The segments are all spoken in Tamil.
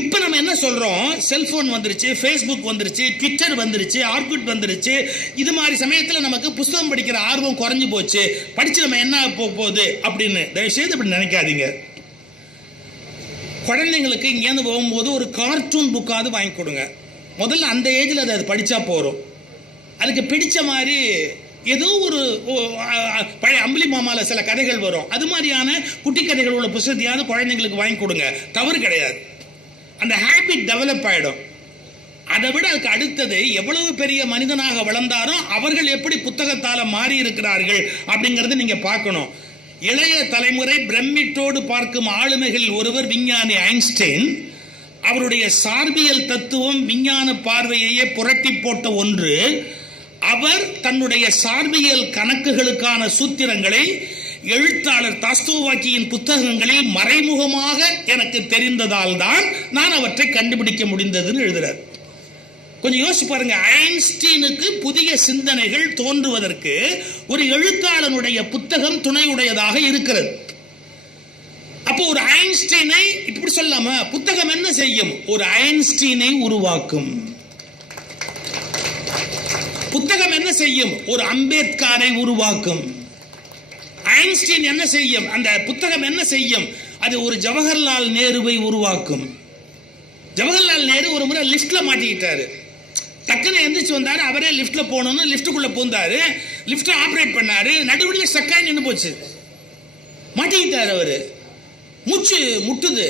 இப்ப நம்ம என்ன சொல்றோம், செல்போன் வந்துருச்சு, ஃபேஸ்புக் வந்துருச்சு, ட்விட்டர் வந்துருச்சு, ஆர்குட் வந்துருச்சு. இது மாதிரி சமயத்தில் நமக்கு புத்தகம் படிக்கிற ஆர்வம் குறைஞ்சு போச்சு, படிச்சு நம்ம என்ன போகுது அப்படின்னு தயவுசெய்து அப்படி நினைக்காதீங்க. குழந்தைங்களுக்கு இங்கேருந்து போகும்போது ஒரு கார்ட்டூன் புக்காவது வாங்கி கொடுங்க. முதல்ல அந்த ஏஜில் அது படித்தா போகிறோம். அதுக்கு பிடிச்ச மாதிரி ஏதோ ஒரு பழைய அம்புலி மாமாவில் சில கதைகள் வரும், அது மாதிரியான குட்டி கதைகள் உள்ள புத்தகத்தையாவது குழந்தைங்களுக்கு வாங்கி கொடுங்க, தவறு கிடையாது. அந்த ஹேபிட் டெவலப் ஆகிடும். அதை விட அதுக்கு அடுத்தது, எவ்வளவு பெரிய மனிதனாக வளர்ந்தாரோ அவர்கள் எப்படி புத்தகத்தால் மாறி இருக்கிறார்கள் அப்படிங்கிறத நீங்கள் பார்க்கணும். இளைய தலைமுறை பிரமிட்டோடு பார்க்கும் ஆளுமைகள் ஒருவர் விஞ்ஞானி ஐன்ஸ்டைன். அவருடைய சார்பியல் தத்துவம் விஞ்ஞான பார்வையையே புரட்டி போட்ட ஒன்று. அவர் தன்னுடைய சார்பியல் கணக்குகளுக்கான சூத்திரங்களை எழுத்தாளர் தாஸ்தோவாக்கியின் புத்தகங்களில் மறைமுகமாக எனக்கு தெரிந்ததால் தான் நான் அவற்றை கண்டுபிடிக்க முடிந்ததுன்னு எழுதுறார். கொஞ்சம் யோசிச்சு பாருங்க, ஐன்ஸ்டீனுக்கு புதிய சிந்தனைகள் தோன்றுவதற்கு ஒரு எழுத்தாளனுடைய புத்தகம் துணையுடையதாக இருக்கிறது. அப்போ ஒரு ஐன்ஸ்டீனை இப்படி சொல்லாம, புத்தகம் என்ன செய்யும்? ஒரு ஐன்ஸ்டீனை உருவாக்கும். புத்தகம் என்ன செய்யும்? ஒரு அம்பேத்கரை உருவாக்கும். ஐன்ஸ்டீன் என்ன செய்யும்? அந்த புத்தகம் என்ன செய்யும்? அது ஒரு ஜவஹர்லால் நேருவை உருவாக்கும். ஜவஹர்லால் நேரு ஒரு முறை லிப்ட்ல மாட்டிக்கிட்டாரு. டக்குன்னு எந்திரிச்சு வந்தாரு, அவரே லிப்ட்ல போகணும்னு லிப்டுக்குள்ள பூந்தாரு, லிப்ட் ஆபரேட் பண்ணாரு, நடுவழியே ஸ்டக்காய் நின்று போச்சு, மாட்டிக்கிட்டாரு. அவரு மூச்சு முட்டுது.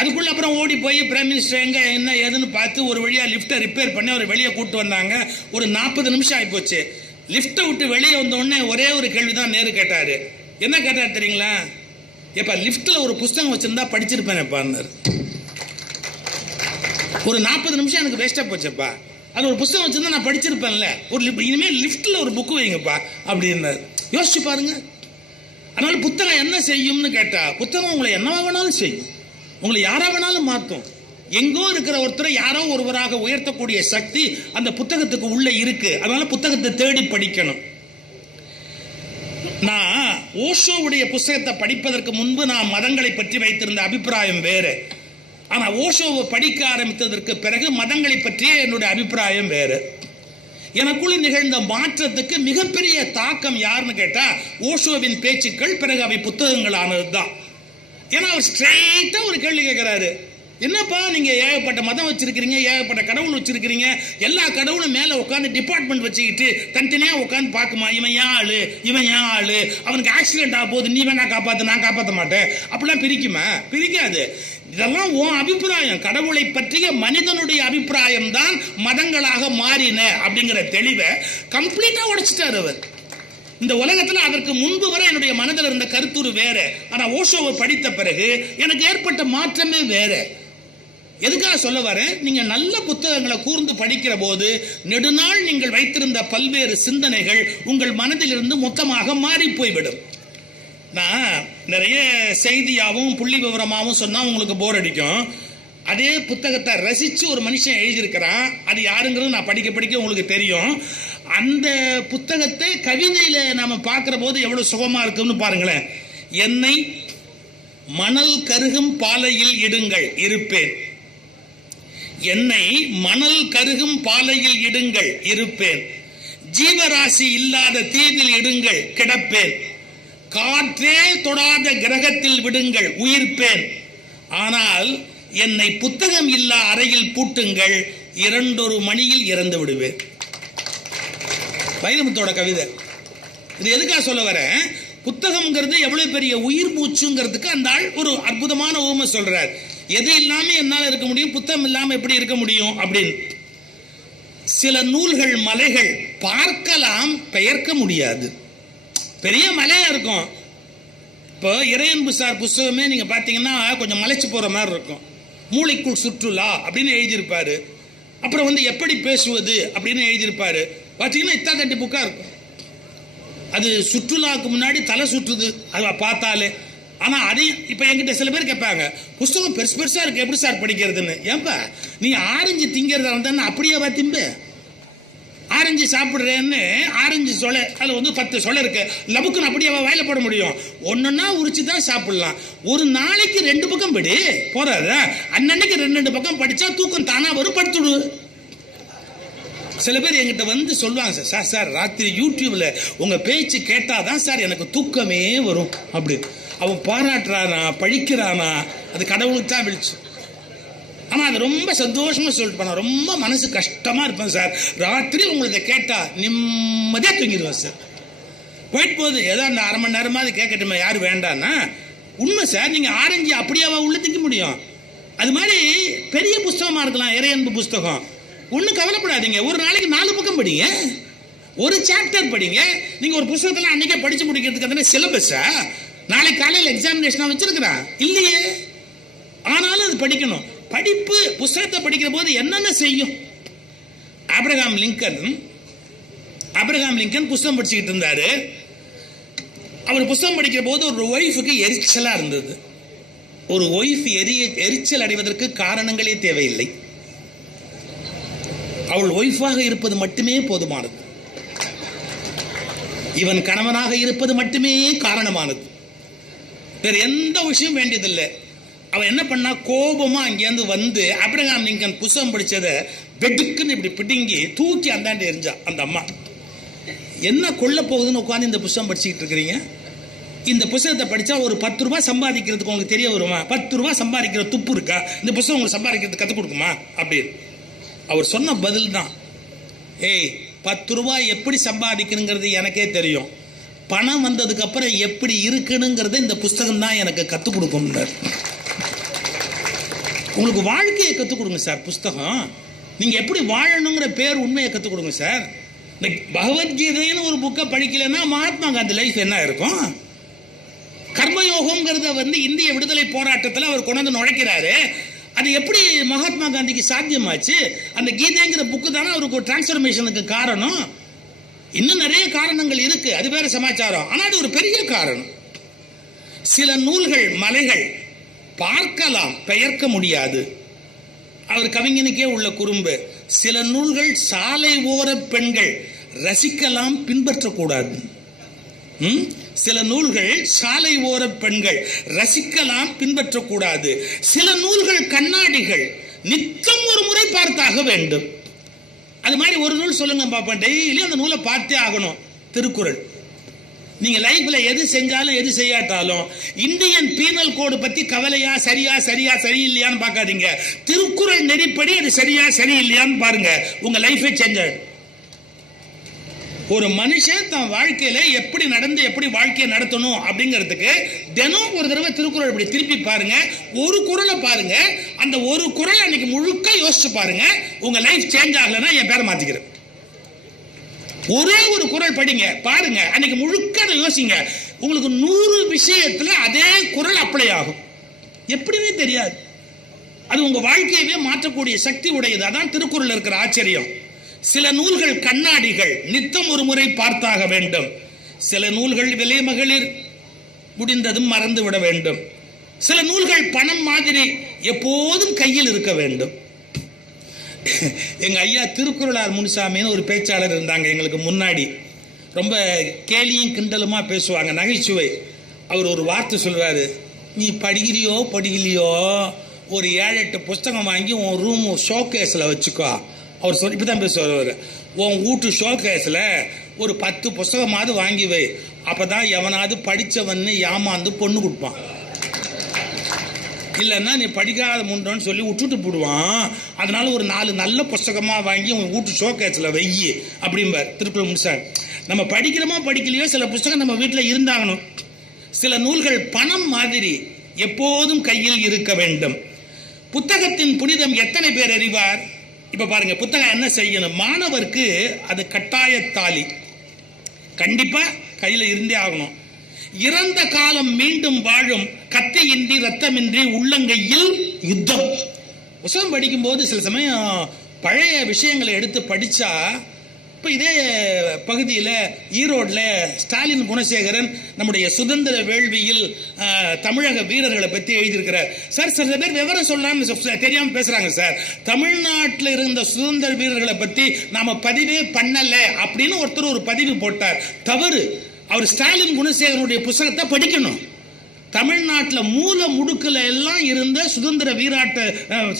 அதுக்குள்ள அப்புறம் ஓடி போய் பிரைம் மினிஸ்டர் எங்க என்ன ஏதுன்னு பார்த்து ஒரு வழியா லிப்டை ரிப்பேர் பண்ணி அவர் வெளியே கூட்டு வந்தாங்க. ஒரு 40 நிமிஷம் ஆகி போச்சு. லிப்டை விட்டு வெளியே வந்த உடனே ஒரே ஒரு கேள்விதான் நேரு கேட்டாரு. என்ன கேட்டாரு தெரியுங்களா? எப்ப லிப்ட்ல ஒரு புஸ்தகம் வச்சிருந்தா படிச்சிருப்பேன். ஒரு 40 நிமிஷம் எனக்கு வேஸ்டா போச்சப்பா, அது ஒரு புஸ்தகம் வச்சிருந்தா நான் படிச்சிருப்பேன்ல, ஒரு இனிமேல் லிப்ட்ல ஒரு புக்கு வைங்கப்பா அப்படின்னாரு. யோசிச்சு பாருங்க. அதனால புத்தகம் என்ன செய்யும்னு கேட்டா, புத்தகம் உங்களை என்னவா வேணாலும் செய்யும், உங்களை யாரா வேணாலும் மாற்றும். எங்கோ இருக்கிற ஒருத்தரை யாரோ ஒருவராக உயர்த்தக்கூடிய சக்தி அந்த புத்தகத்துக்கு உள்ள இருக்கு. அதனால புத்தகத்தை தேடி படிக்கணும். நான் ஓஷோவுடைய புத்தகத்தை படிப்பதற்கு முன்பு நான் மதங்களை பற்றி வைத்திருந்த அபிப்பிராயம் வேறு. ஆனா ஓஷோவை படிக்க ஆரம்பித்ததற்கு பிறகு மதங்களை பற்றிய என்னுடைய அபிப்பிராயம் வேறு. எனக்குள்ள நிகழ்ந்த மாற்றத்துக்கு மிகப்பெரிய தாக்கம் யாருன்னு கேட்டா ஓஷோவின் பேச்சுக்கள், பிறகு அவை புத்தகங்கள் ஆனதுதான். ஏன்னா அவர் ஸ்ட்ரெயிட்டா ஒரு கேள்வி கேட்கிறாரு. என்னப்பா நீங்க ஏகப்பட்ட மதம் வச்சிருக்கிறீங்க, ஏகப்பட்ட கடவுள் வச்சிருக்கிறீங்க, எல்லா கடவுளும் மேல உட்காந்து டிபார்ட்மெண்ட் வச்சுக்கிட்டு தனித்தனியா உட்காந்து பார்க்குமா, இவன் ஏன் ஆளு இவன் ஏன் ஆளு, அவனுக்கு ஆக்சிடென்ட் ஆக போகுது, நீ வேணா காப்பாத்து நான் காப்பாற்ற மாட்டேன், அப்படிலாம் பிரிக்குமா? பிரிக்காது. இதெல்லாம் உன் அபிப்பிராயம். கடவுளை பற்றிய மனிதனுடைய அபிப்பிராயம் தான் மதங்களாக மாறின அப்படிங்கிற தெளிவை கம்ப்ளீட்டா உடைச்சிட்டார் அவர். இந்த உலகத்துல அதற்கு முன்பு வரை என்னுடைய மனதில் இருந்த கருத்துரு வேற. ஆனா ஓஷோவை படித்த பிறகு எனக்கு ஏற்பட்ட மாற்றமே வேற. எதுக்காக சொல்ல வரேன்? நீங்க நல்ல புத்தகங்களை கூர்ந்து படிக்கிற போது நெடுநாள் நீங்கள் வைத்திருந்த பல்வேறு சிந்தனைகள் உங்கள் மனதில் இருந்து மொத்தமாக மாறி போய்விடும். நான் நிறைய செய்தியாகவும் புள்ளி விவரமாகவும் சொன்னா உங்களுக்கு போர் அடிக்கும். அதே புத்தகத்தை ரசிச்சு ஒரு மனுஷன் எழுதியிருக்கிறான், அது யாருங்கிறது நான் படிக்க படிக்க உங்களுக்கு தெரியும். அந்த புத்தகத்தை கவிதையில நாம பார்க்கிற போது எவ்வளவு சுகமா இருக்குன்னு பாருங்களேன். என்னை மணல் கருகும் பாலையில் இடுங்கள் இருப்பேன், என்னை மணல் கருகும் பாலையில் இடுங்கள் இருப்பேன், ஜீவராசி இல்லாத தீவில் இடுங்கள் கிடப்பேன், காற்றே தொடாத கிரகத்தில் விடுங்கள் உயிர்ப்பேன், ஆனால் என்னை புத்தகம் இல்லா அறையில் பூட்டுங்கள் 2 மணியில் இறந்து விடுவேன். வைரமுத்தோட கவிதை. இது எதுக்காக சொல்ல வரேன்? புத்தகம்ங்கிறது எவ்வளவு பெரிய உயிர் மூச்சுங்கிறதுக்கு அந்த ஆள் ஒரு அற்புதமான ஊமை சொல்றார். எது இல்லாம என்னால் இருக்க முடியும், புத்தகம் இல்லாம எப்படி இருக்க முடியும் அப்படின்னு. சில நூல்கள் மலைகள் பார்க்கலாம், பெயர்க்க முடியாது. பெரிய மலையா இருக்கும். இப்போ இறையன்பு சார் புஸ்தகமே நீங்க பாத்தீங்கன்னா கொஞ்சம் மலைச்சு போற மாதிரி இருக்கும். மூளைக்குள் சுற்றுலா அப்படின்னு எழுதியிருப்பாரு. அப்புறம் எப்படி பேசுவது அப்படின்னு எழுதியிருப்பாரு. பார்த்தீங்கன்னா இத்தாக்கட்டி புக்கா இருக்கும். அது சுற்றுலாவுக்கு முன்னாடி தலை சுற்றுது அதை பார்த்தாலே. ஆனா அதையும் இப்ப என்கிட்ட சில பேர் கேட்பாங்க, புஸ்தகம் பெருசு பெருசா இருக்கு எப்படி சார் படிக்கிறதுன்னு. ஏன்பா நீ ஆரஞ்சு திங்கிறதா இருந்தா அப்படியே திம்பு. ஆரஞ்சு சாப்பிடுறேன்னு ஆரஞ்சு சொலை அதுல வந்து 10 சொலை இருக்கு, லபுக்குன்னு அப்படியே வாயில போட முடியும்? ஒன்னொன்னா உரிச்சு தான் சாப்பிடலாம். ஒரு நாளைக்கு 2 பக்கம் படி போறாத, அன்னன்னைக்கு 2 பக்கம் படிச்சா தூக்கம் தானா வரும், படுத்துடு. சில பேர் என்கிட்ட வந்து சொல்லுவாங்க, சார் சார் ராத்திரி யூடியூப்ல உங்க பேச்சு கேட்டாதான் சார் எனக்கு தூக்கமே வரும் அப்படி. அவன் பாராட்டுறானா பழிக்கிறானா அது கடவுளுக்கு தான் விழிச்சு. ஆனா அது ரொம்ப சந்தோஷமா சொல்லிட்டு போனா, ரொம்ப மனசு கஷ்டமா இருப்பேன் சார், ராத்திரி உங்களுக்கு கேட்டா நிம்மதியா தூங்கிடுவேன் சார். போயிட்டு போகுது ஏதோ அந்த அரை மணி நேரமாவது கேட்கட்டுமே, யாரு வேண்டான்னா உண்மை சார். நீங்க ஆரஞ்சு அப்படியாவா உள்ள திக்க முடியும்? அது மாதிரி பெரிய புஸ்தகமா இருக்கலாம், இறையன்பு புஸ்தகம், ஒன்றும் கவலைப்படாதீங்க. ஒரு நாளைக்கு 4 பக்கம் படிங்க, ஒரு சாப்டர் படிங்க. நீங்க ஒரு புத்தகத்தில் அன்னைக்கே படிச்சு முடிக்கிறதுக்கு சிலபஸா நாளைக்கு காலையில் எக்ஸாமினேஷனா வச்சிருக்கிறான் இல்லையே. ஆனாலும் அது படிக்கணும். படிப்பு புத்தகத்தை படிக்கிற போது என்னென்ன செய்யும்? ஆபிரகாம் லிங்கன் புத்தகம் படிச்சுக்கிட்டு இருந்தாரு. அவர் புத்தகம் படிக்கிற போது ஒரு ஒய்ஃபுக்கு எரிச்சலா இருந்தது. ஒரு ஒய்ஃப் எரிச்சல் அடைவதற்கு காரணங்களே தேவையில்லை, அவள் ஒய்ஃபாக இருப்பது மட்டுமே போதுமானது, இவன் கணவனாக இருப்பது மட்டுமே காரணமானது, வேற எந்த விஷயம் வேண்டியதில்லை. அவன் என்ன பண்ணா, கோபமா அங்கேருந்து வந்து ஆபிரகாம் லிங்கன் புத்தகம் படிச்சதை வெடுக்குன்னு இப்படி பிடுங்கி தூக்கி அந்தாண்டி எரிஞ்சா. அந்த அம்மா என்ன கொல்ல போகுதுன்னு உட்காந்து இந்த புத்தகம் படிச்சுக்கிட்டு இருக்கிறீங்க? இந்த புத்தகத்தை படிச்சா ஒரு 10 ரூபாய் சம்பாதிக்கிறதுக்கு உங்களுக்கு தெரிய வருமா? 10 ரூபாய் சம்பாதிக்கிற துப்பு இருக்கா? இந்த புத்தகம் உங்களுக்கு சம்பாதிக்கிறதுக்கு கற்றுக் கொடுக்குமா அப்படின்னு. அவர் சொன்ன பதில் தான், ஏய் 10 ரூபாய் எப்படி சம்பாதிக்கணுங்கிறது எனக்கே தெரியும், பணம் வந்ததுக்கு அப்புறம் எப்படி இருக்குனுங்கிறத இந்த புஸ்தகம் தான் எனக்கு கற்றுக் கொடுக்கும். உங்களுக்கு வாழ்க்கையை கற்றுக் கொடுங்க சார் புஸ்தகம். நீங்க எப்படி வாழணுங்கிற பேர் உண்மையை கற்றுக் கொடுங்க சார். இந்த பகவத்கீதைன்னு ஒரு புக்கை படிக்கலைன்னா மகாத்மா காந்தி லைஃப் என்ன இருக்கும்? கர்மயோகம்ங்கிறத வந்து இந்திய விடுதலை போராட்டத்தில் அவர் கொண்டு வந்து நுழைக்கிறாரு. அது எப்படி மகாத்மா காந்திக்கு சாத்தியமாச்சு? அந்த கீதைங்கிற புக்கு தானே அவருக்கு ஒரு டிரான்ஸ்ஃபர்மேஷனுக்கு காரணம். இன்னும் நிறைய காரணங்கள் இருக்கு, அது வேற சமாச்சாரம். ஆனால் அது ஒரு பெரிய காரணம். சில நூல்கள் மலைகள் பார்க்கலாம், பெயர்க்க முடியாது. அவர் கவிஞனுக்கே உள்ள குறும்பு. சில நூல்கள் சாலை ஓர பெண்கள் ரசிக்கலாம், பின்பற்றக்கூடாது. சில நூல்கள் சாலை ஓர பெண்கள் ரசிக்கலாம், பின்பற்றக்கூடாது. சில நூல்கள் கண்ணாடிகள் நித்தம் ஒரு முறை பார்த்தாக வேண்டும். அது மாதிரி ஒரு நூல் சொல்லுங்க பாப்பா, டெய்லி அந்த நூலை பார்த்தே ஆகணும். திருக்குறள். நீங்க லைஃப்ல எது செஞ்சாலும் எது செய்யாட்டாலும் இந்தியன் பீனல் கோடு பத்தி கவலையா சரியில்லையான்னு பார்க்காதீங்க. திருக்குறள் நெறிப்படி அது சரியில்லையான்னு பாருங்க, உங்க லைஃபே சேஞ்ச் ஆயிடும். ஒரு மனுஷன் தன் வாழ்க்கையில எப்படி நடந்து எப்படி வாழ்க்கையை நடத்தணும் அப்படிங்கிறதுக்கு தினம் ஒரு தடவை திருக்குறள் இப்படி திருப்பி பாருங்க. ஒரு குறளை பாருங்க, அந்த ஒரு குறளை அன்னைக்கு முழுக்க யோசிச்சு பாருங்க. உங்க லைஃப் சேஞ்ச் ஆகலைன்னா என் பேரை மாத்திக்கிறேன். ஒரே ஒரு குறள் படிங்க பாருங்க, அன்னைக்கு முழுக்க அதை யோசிங்க. உங்களுக்கு 100 விஷயத்துல அதே குறள் அப்ளை ஆகும். எப்படின்னு தெரியாது, அது உங்க வாழ்க்கையவே மாற்றக்கூடிய சக்தி உடையது. அதான் திருக்குறள் இருக்கிற ஆச்சரியம். சில நூல்கள் கண்ணாடிகள் நித்தம் ஒரு முறை பார்த்தாக வேண்டும். சில நூல்கள் விலை மகளிர் முடிந்ததும் மறந்து விட வேண்டும். சில நூல்கள் பணம் மாதிரி எப்போதும் கையில் இருக்க வேண்டும். எங்க ஐயா திருக்குறளார் முனுசாமின்னு ஒரு பேச்சாளர் இருந்தாங்க எங்களுக்கு முன்னாடி. ரொம்ப கேலியும் கிண்டலுமா பேசுவாங்க, நகைச்சுவை. அவர் ஒரு வார்த்தை சொல்வாரு, நீ படிக்கலையோ ஒரு 7-8 புஸ்தகம் வாங்கி உன் ரூம் ஷோகேஸில் வச்சுக்கோ. அவர் சொல்லி இப்படி தான் பேசுவார், உன் வீட்டு ஷோகேஸில் ஒரு 10 புஸ்தகமாவது வாங்கி வை, அப்போதான் எவனாவது படித்தவன்னு ஏமாந்து பொண்ணு கொடுப்பான். இல்லைன்னா நீ படிக்காத முண்டோன்னு சொல்லி விட்டுட்டு போடுவான். அதனால ஒரு 4 நல்ல புஸ்தகமாக வாங்கி உன் வீட்டு ஷோகேஸில் வெய்யி அப்படிம்பார் திருக்குறள் முனுசாமி. நம்ம படிக்கிறோமோ படிக்கலையோ சில புஸ்தகம் நம்ம வீட்டில் இருந்தாகணும். சில நூல்கள் பணம் மாதிரி எப்போதும் கையில் இருக்க வேண்டும். புத்தகத்தின் புனிதம் எத்தனை பேர் அறிவார்? இப்ப பாருங்க, புத்தகம் என்ன செய்யணும்? மாணவருக்கு அது கட்டாயத்தாலி, கண்டிப்பா கையில இருந்தே ஆகணும். இறந்த காலம் மீண்டும் வாழும், கத்தியின்றி ரத்தமின்றி உள்ளங்கையில் யுத்தம். புத்தகம் படிக்கும் போது சில சமயம் பழைய விஷயங்களை எடுத்து படிச்சா இப்போ இதே பகுதியில் ஈரோடில் ஸ்டாலின் குணசேகரன் நம்முடைய சுதந்திர வேள்வியில் தமிழக வீரர்களை பற்றி எழுதியிருக்கிறார். சார் சில பேர் விவரம் சொல்லலாம்னு தெரியாமல் பேசுகிறாங்க சார். தமிழ்நாட்டில் இருந்த சுதந்திர வீரர்களை பற்றி நாம் பதிவே பண்ணலை அப்படின்னு ஒருத்தர் ஒரு பதிவு போட்டார். தவறு. அவர் ஸ்டாலின் குணசேகரனுடைய புத்தகத்தை படிக்கணும். தமிழ்நாட்டில் மூல முடுக்கல எல்லாம் இருந்த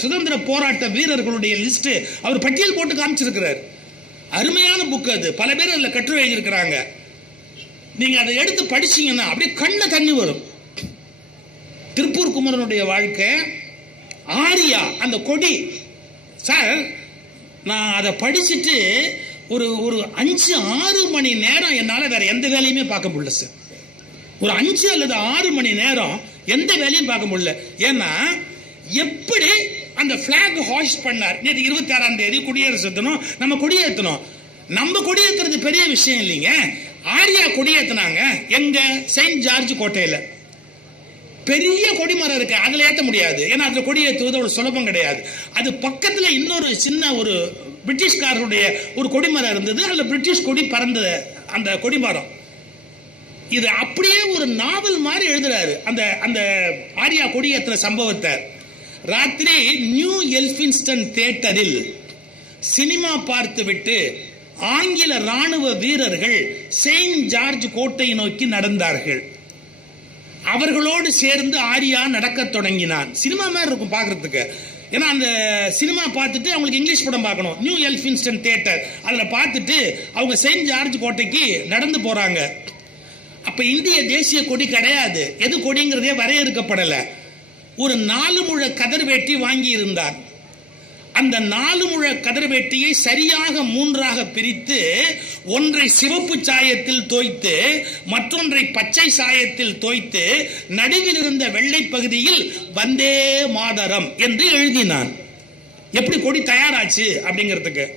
சுதந்திர போராட்ட வீரர்களுடைய லிஸ்ட் அவர் பட்டியல் போட்டு காமிச்சிருக்கிறார். அருமையான புக் அது. பல பேர் அதில் கட்டுரை எழுதியிருக்கிறாங்க. நீங்க அதை எடுத்து படிச்சீங்கன்னா அப்படியே கண்ண தண்ணி வரும். திருப்பூர் குமரனுடைய வாழ்க்கை, ஆரியா அந்த கொடி. சார் நான் அதை படிச்சுட்டு ஒரு 5-6 மணி நேரம் என்னால் வேற எந்த வேலையுமே பார்க்க முடியல சார். ஒரு 5 அல்லது 6 மணி நேரம் எந்த வேலையும் பார்க்க முடியல. ஏன்னா எப்படி அந்த பிளாக் ஹாஸ்ட் பண்ணார். நேற்று 26ஆம் தேதி குடியரசு தினம், நம்ம கொடியேற்றணும். நம்ம கொடியேற்றுறது பெரிய விஷயம் இல்லைங்க. ஆரியா கொடியேற்றினாங்க எங்க? செயின்ட் ஜார்ஜ் கோட்டையில் பெரிய கொடிமரம் இருக்கு, அதுல ஏற்ற முடியாது. ஏன்னா அதுல கொடியேற்றுவது ஒரு சுலபம் கிடையாது. அது பக்கத்துல இன்னொரு சின்ன ஒரு பிரிட்டிஷ்காரருடைய ஒரு கொடிமரம் இருந்தது. அதுல பிரிட்டிஷ் கொடி பறந்தது அந்த கொடிமரம். இது அப்படியே ஒரு நாவல் மாதிரி எழுதுறாரு அந்த ஆரியா கொடியேற்ற சம்பவத்தை. ராத்திரி நியூ எல்பின்ஸ்டன் தியேட்டரில் சினிமா பார்த்து விட்டு ஆங்கில ராணுவ வீரர்கள் செயின்ட் ஜார்ஜ் கோட்டை நோக்கி நடந்தார்கள். அவர்களோடு சேர்ந்து ஆரியா நடக்க தொடங்கினான். சினிமா மாதிரி இருக்கும் பார்க்கறதுக்கு. ஏன்னா அந்த சினிமா பார்த்துட்டு அவங்களுக்கு இங்கிலீஷ் படம் பார்க்கணும். நியூ எல்பின்ஸ்டன் தியேட்டர் அதில் பார்த்துட்டு அவங்க செயின்ட் ஜார்ஜ் கோட்டைக்கு நடந்து போறாங்க. அப்ப இந்திய தேசிய கொடி கிடையாது. எது கொடிங்கிறதே வரையறுக்கப்படல. ஒரு 4 முழ கதர் வேட்டி வாங்கி இருந்தார். அந்த 4 முழ கதர் வேட்டியை சரியாக 3ஆக பிரித்து ஒன்றை சிவப்பு சாயத்தில் தோய்த்து மற்றொன்றை பச்சை சாயத்தில் தோய்த்து நடுவில் இருந்த வெள்ளை பகுதியில் வந்தே மாதரம் என்று எழுதினான். எப்படி கொடி தயாராச்சு அப்படிங்கிறதுக்கு.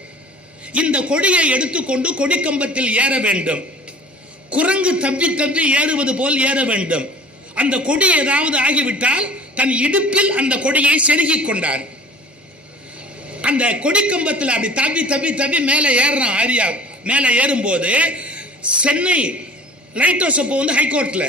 இந்த கொடியை எடுத்துக்கொண்டு கொடிக்கம்பத்தில் ஏற வேண்டும். குரங்கு தப்பி தப்பி ஏறுவது போல் ஏற வேண்டும். அந்த கொடி ஏதாவது ஆகிவிட்டால் தன் இடுப்பில் அந்த கொடியை செருகிக் கொண்டான். அந்த கொடிக்கம்பத்தில் அப்படி தப்பி தப்பி தப்பி மேலே ஏறான் ஆரியா. மேலே ஏறும்போது சென்னை லைட் ஹவுஸ் அப்போ ஹைகோர்ட்ல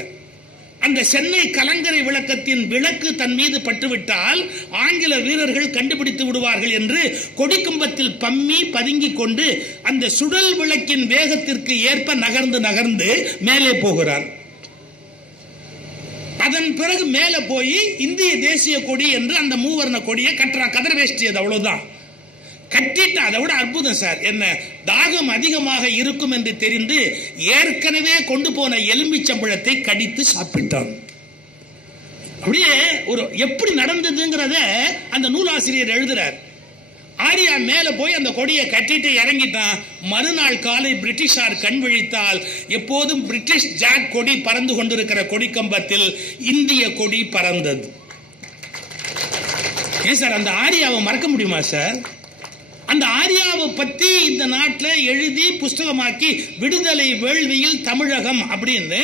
அந்த சென்னை கலங்கரை விளக்கத்தின் விளக்கு தன் மீது பட்டுவிட்டால் ஆங்கில வீரர்கள் கண்டுபிடித்து விடுவார்கள் என்று கொடிக்கம்பத்தில் பம்மி பதுங்கிக் கொண்டு அந்த சுடல் விளக்கின் வேகத்திற்கு ஏற்ப நகர்ந்து மேலே போகிறான். அதன் பிறகு மேலே போய் இந்திய தேசிய கொடி என்று அந்த மூவர்ண கொடியை கட்டுறான். கதர் வேஷ்டி, அது அவ்வளவுதான். கட்டிட்டு அதை விட அற்புதம் சார். என்ன தாகம் அதிகமாக இருக்கும் என்று தெரிந்து ஏற்கனவே கொண்டு போன எலும்பிச்சம்பழத்தை கடித்து சாப்பிட்டான். அப்படியே ஒரு எப்படி நடந்ததுங்கிறத அந்த நூலாசிரியர் எழுதுறார். ஆரியா மேல போய் அந்த கொடியை கட்டிட்டு இறங்கிட்டான். மறுநாள் காலை பிரிட்டிஷார் கண் விழித்தால் எப்போதும் பிரிட்டிஷ் ஜாக் கொடி பறந்து கொண்டிருக்கிற கொடிக்கம்பத்தில் இந்திய கொடி பறந்தது. ஏன் சார் அந்த ஆரியாவை மறக்க முடியுமா சார்? அந்த ஆரியாவை பத்தி இந்த நாட்டில் எழுதி புஸ்தகமாக்கி விடுதலை வேள்வியில் தமிழகம் அப்படின்னு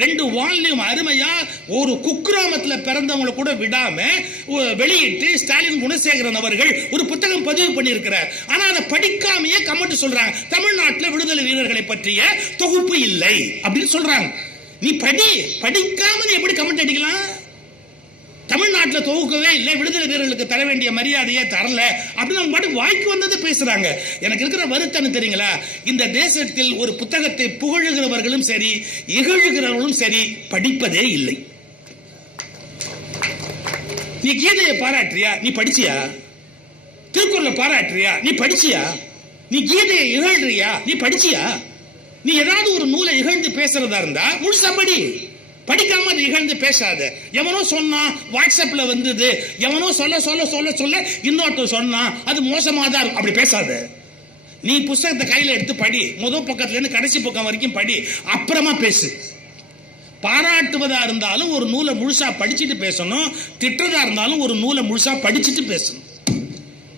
2 வால்யூம் அருமையா ஒரு குக்கிராமத்தில் பிறந்தவங்களை கூட விடாம வெளியிட்டு ஸ்டாலின் குணசேகரன் அவர்கள் ஒரு புத்தகம் பதிவு பண்ணியிருக்கிறார். ஆனா அதை படிக்காமையே கமெண்ட் சொல்றாங்க, தமிழ்நாட்டில் விடுதலை வீரர்களை பற்றிய தொகுப்பு இல்லை அப்படின்னு சொல்றாங்க. நீ படிக்காம நீ எப்படி கமெண்ட் அடிக்கலாம்? தமிழ்நாட்டில் தொகுக்கவே இல்லை, விடுதலை வீரர்களுக்கு தர வேண்டிய மரியாதையே தரல அப்படின்னு அவங்க பாட்டு வாய்க்கு வந்தது பேசுறாங்க. எனக்கு இருக்கிற வருத்தம் தெரியுங்களா? இந்த தேசத்தில் ஒரு புத்தகத்தை புகழுகிறவர்களும் சரி இகழுகிறவர்களும் சரி படிப்பதே இல்லை. நீ கீதையை பாராட்டுறியா? நீ படிச்சியா? திருக்குறளை பாராட்டுறியா? நீ படிச்சியா? நீ கீதையை இகழ்றியா? நீ படிச்சியா? நீ ஏதாவது ஒரு நூலை இகழ்ந்து பேசுறதா இருந்தா முழுசா படி. படிக்காம அது இகழ்ந்து பேசாத. எவனோ சொன்னா வாட்ஸ்அப்ல வந்தது, எவனோ சொல்ல சொல்ல சொல்ல சொல்ல இன்னொருத்தர் சொன்னா அது மோசமா தான் இருக்கும் அப்படி பேசாத. நீ புத்தகத்தை கையில எடுத்து படி. முதல் பக்கத்துல இருந்து கடைசி பக்கம் வரைக்கும் படி, அப்புறமா பேசு. பாராட்டுவதா இருந்தாலும் ஒரு நூலை முழுசா படிச்சுட்டு பேசணும். திட்டுறதா இருந்தாலும் ஒரு நூலை முழுசா படிச்சுட்டு பேசணும்.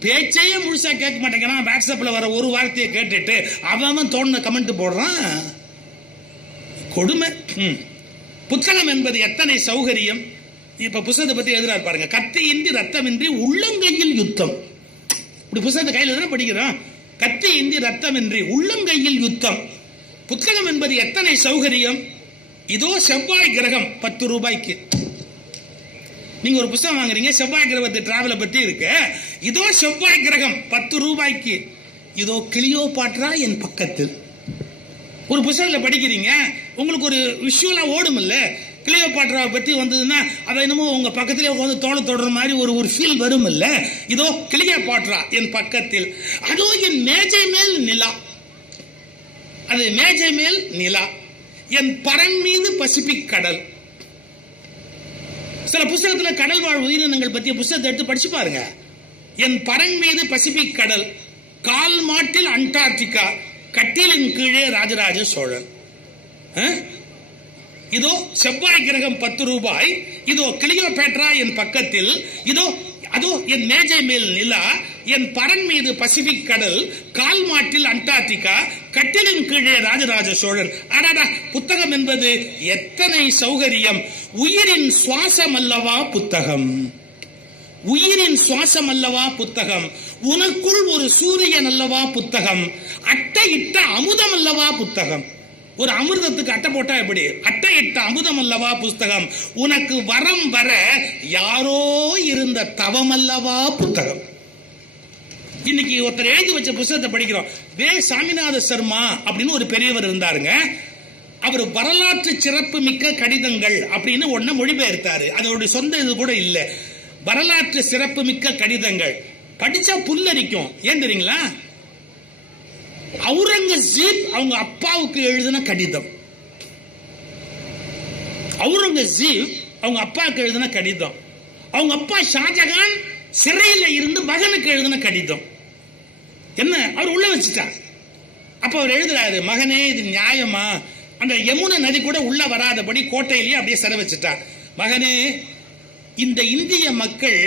பேச்சையே முழுசா கேட்க மாட்டேங்கிறான். வாட்ஸ்அப்ல வர ஒரு வார்த்தையை கேட்டுட்டு அவன் தோணுன கமெண்ட் போடுறான். கொடுமை. புத்தகம் என்பது எத்தனை சௌகரியம். இப்ப புத்தகத்தை பத்தி எழுதுறாரு பாருங்க. கத்தியின்றி ரத்தமின்றி உள்ளங்கையில் யுத்தம். இப்படி புத்தகத்தை கையில் தானே படிக்கிறோம். கத்தி இந்தி ரத்தமின்றி உள்ளங்கையில் யுத்தம். புத்தகம் என்பது எத்தனை சௌகரியம். இதோ செவ்வாய் கிரகம் 10 ரூபாய்க்கு. நீங்க ஒரு புத்தகம் வாங்குறீங்க, செவ்வாய் கிரகத்தை டிராவலை பத்தி இருக்கு. இதோ செவ்வாய் கிரகம் 10 ரூபாய்க்கு. இதோ கிளியோபாட்ரா என் பக்கத்தில். ஒரு புத்தகத்துல படிக்கிறீங்க, உங்களுக்கு ஒரு விஷுவலா ஓடும் இல்ல, கிளியோபாட்ராவை பத்தி வந்ததுன்னா அதை என்னமோ உங்க பக்கத்திலே உட்காந்து தோள தொடர மாதிரி ஒரு ஃபீல் வரும் இல்ல. இதோ கிளியோபாட்ரா என் பக்கத்தில். அதோ என் மேஜை மேல் நிலா. அது மேஜை மேல் நிலா. என் பரன் மீது பசிபிக் கடல். சில புத்தகத்துல கடல் வாழ் உயிரினங்கள் பத்திய புத்தகத்தை எடுத்து படிச்சு பாருங்க. என் பரன் மீது பசிபிக் கடல், கால் மாட்டில் அண்டார்டிகா, கட்டிலின் கீழே ராஜராஜ சோழன். இதோ செவ்வாய் கிரகம் 10 ரூபாய். இதோ கிளியோபாட்ரா என் பக்கத்தில். இதோ அதோ என் மேஜை மேல் நிலா, என் பரன் மீது பசிபிக் கடல், கால் மாட்டில் அண்டார்டிகா, கட்டிலின் கீழே ராஜராஜ சோழன். அடாடா, புத்தகம் என்பது எத்தனை சௌகரியம். உயிரின் சுவாசம் அல்லவா புத்தகம். உயிரின் சுவாசம் அல்லவா புத்தகம். உனக்குள் ஒரு சூரியன் அல்லவா புத்தகம். அட்டையிட்ட அமுதம் அல்லவா புத்தகம். ஒரு அமிர்தத்துக்கு அட்டை போட்டா எப்படி? அட்டையிட்ட அமுதம் அல்லவா புத்தகம். உனக்கு வரம் வர யாரோ இருந்த தவம் அல்லவா புத்தகம். இன்னைக்கு ஒருத்தர் எழுதி வச்ச புத்தகத்தை படிக்கிறோம். வே சாமிநாத சர்மா அப்படின்னு ஒரு பெரியவர் இருந்தாருங்க. அவர் வரலாற்று சிறப்பு மிக்க கடிதங்கள் அப்படின்னு ஒன்ன மொழிபெயர்த்தாரு. அதோட சொந்த இது கூட இல்ல. வரலாற்று சிறப்பு மிக்க கடிதங்கள் படிச்சா புல்லரிக்கும். ஏன் தெரியுங்களா? அவுரங்கசீப் அவங்க அப்பாவுக்கு எழுதின கடிதம். அவுரங்கசீப் அவங்க அப்பாவுக்கு எழுதின கடிதம். அவங்க அப்பா ஷாஜகான் சிறையில் இருந்து மகனுக்கு எழுதின கடிதம். என்ன அவர் உள்ள வச்சுட்டார். அப்ப அவர் எழுதுறாரு, மகனே இது நியாயமா? அந்த யமுனை நதி கூட உள்ள வராதபடி கோட்டையிலேயே அப்படியே சிறை வச்சுட்டார். மகனே, இந்த இந்திய மக்கள்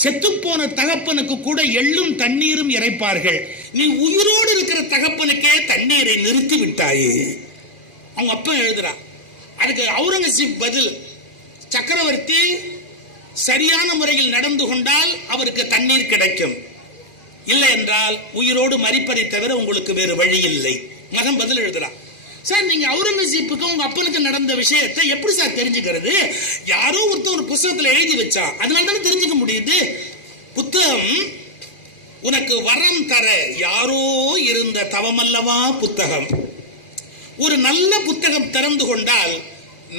செத்துப்போன தகப்பனுக்கு கூட எள்ளும் தண்ணீரும் இறைப்பார்கள். நீ உயிரோடு இருக்கிற தகப்பனுக்கே தண்ணீரை நிறுத்தி விட்டாயே. அவங்க அப்பா எழுதுறான். அதுக்கு அவுரங்கசீப் பதில், சக்கரவர்த்தி சரியான முறையில் நடந்து கொண்டால் அவருக்கு தண்ணீர் கிடைக்கும், இல்லை என்றால் உயிரோடு மரிப்பதை தவிர உங்களுக்கு வேறு வழி இல்லை. மகன் பதில் எழுதுறான். சார், நீங்க அவுரங்கசீப்புக்கு உங்க அப்பனுக்கு நடந்த விஷயத்தை எப்படி சார் தெரிஞ்சுக்கிறது? யாரோ ஒருத்தர் ஒரு புத்தகத்துல எழுதி வச்சா, அதனால தானே தெரிஞ்சுக்க முடியுது. புத்தகம் உனக்கு வரம் தர யாரோ இருந்த தவமல்லவா புத்தகம். ஒரு நல்ல புத்தகம் திறந்து கொண்டால்